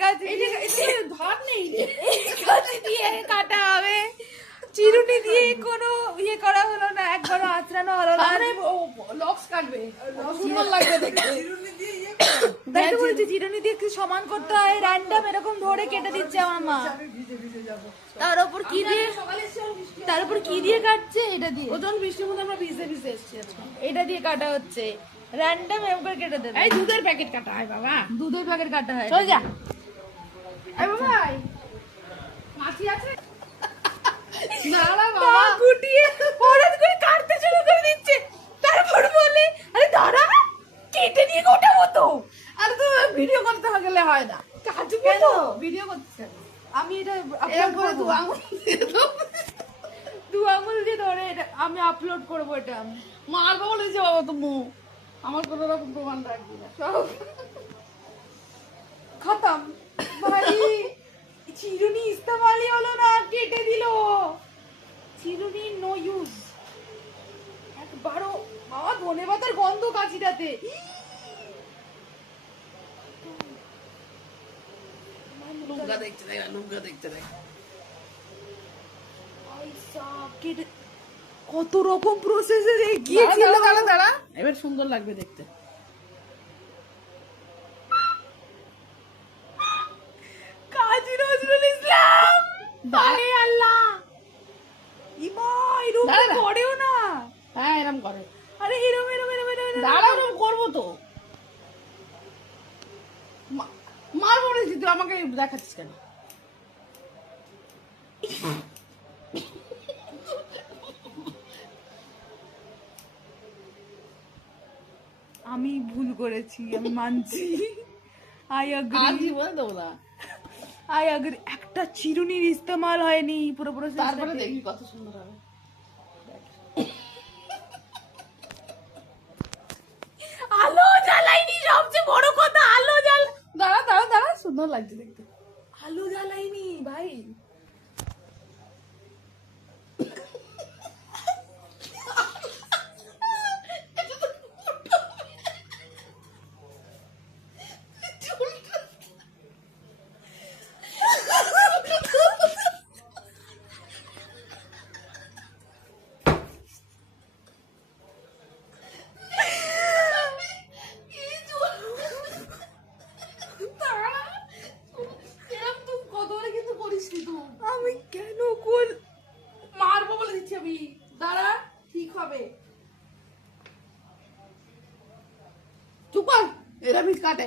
ধর নেই দিয়ে কাটা হবে, চিরুনি দিয়ে কোনো ইয়ে করা হলো না, একবারও আঁচড়ানো হলো না। লক্স কাটবে, সুন্দর লাগবে দেখতে। তাই তো বলছি, চিরুনি দিয়ে একটু সমান করতে হয়, র্যান্ডম এরকম ধরে কেটে দিচ্ছে আমার মা। তার উপর কি দিয়ে, তার উপর কি দিয়ে কাটছে? এটা দিয়ে। প্রচন্ড বৃষ্টির মধ্যে আমরা ভিজে ভিজে এসেছি আজকে। এটা দিয়ে কাটা হচ্ছে, র্যান্ডম এরকম করে কেটে দেবে। এই দুধের প্যাকেট কাটা হয় বাবা, দুধের প্যাকেট কাটা হয়। চল যা। এই বাবা, মাছি আছে? দাঁড়া বাবা, গুটিয়ে হঠাৎ করে কাটতে শুরু করে দিচ্ছে, তারপর বলে আরে দাঁড়া, কেটে নিয়ে গোটাবো তো। আরে তো ভিডিও করতে গেলে হয় না। কাটু কেন তো ভিডিও করতেছে? আমি এটা এরকম করে আপলোড দু আঙুল দু আঙুল দিয়ে ধরে এটা আমি আপলোড করবো। এটা মারবো বলেছে বাবা তুমি, আমার কোনো রকম প্রমাণ রাখবি না। সব খতম ভাই। চিরুনি ইস্তেমালই হলো না, কেটে দিল। চিরুনি নো ইউজ। একবারও বাবা ধনে পাতার গন্ধ কাঁচিটাতে। লুঙ্গা দেখতে দেখ, লুঙ্গা দেখতে দেখ। কত রকম প্রসেসে গিয়েছিল। দাঁড়া দাঁড়া, এবার সুন্দর লাগবে দেখতে। কাজী নজরুল ইসলাম, আরে আল্লাহ, ইমা এরকম দাঁড়া। করেও না। হ্যাঁ এরকম করে। আরে এরম এরম এরম এরম দাঁড়া, এরকম করবো তো। মারবো বলেছি, তুই আমাকে দেখাচ্ছিস কেন? আমি ভুল করেছি, আমি মানছি। আই আর এগ্রি, জীবনে দেবো না। I agree. একটা চিরুনির ইস্তেমাল হয়নি পুরো পুরো। তারপরে দেখবি কত সুন্দর হবে। আলো জ্বালাইনি, সবচেয়ে বড় কথা, আলো দাঁড়া দাঁড়া দাঁড়া, সুন্দর লাগছে দেখতে। আলো জ্বালাইনি ভাই। আমি কেন কোন মারবো বলে দিচ্ছি আমি, দাঁড়া ঠিক হবে। চুপ কর, এরা কাটে।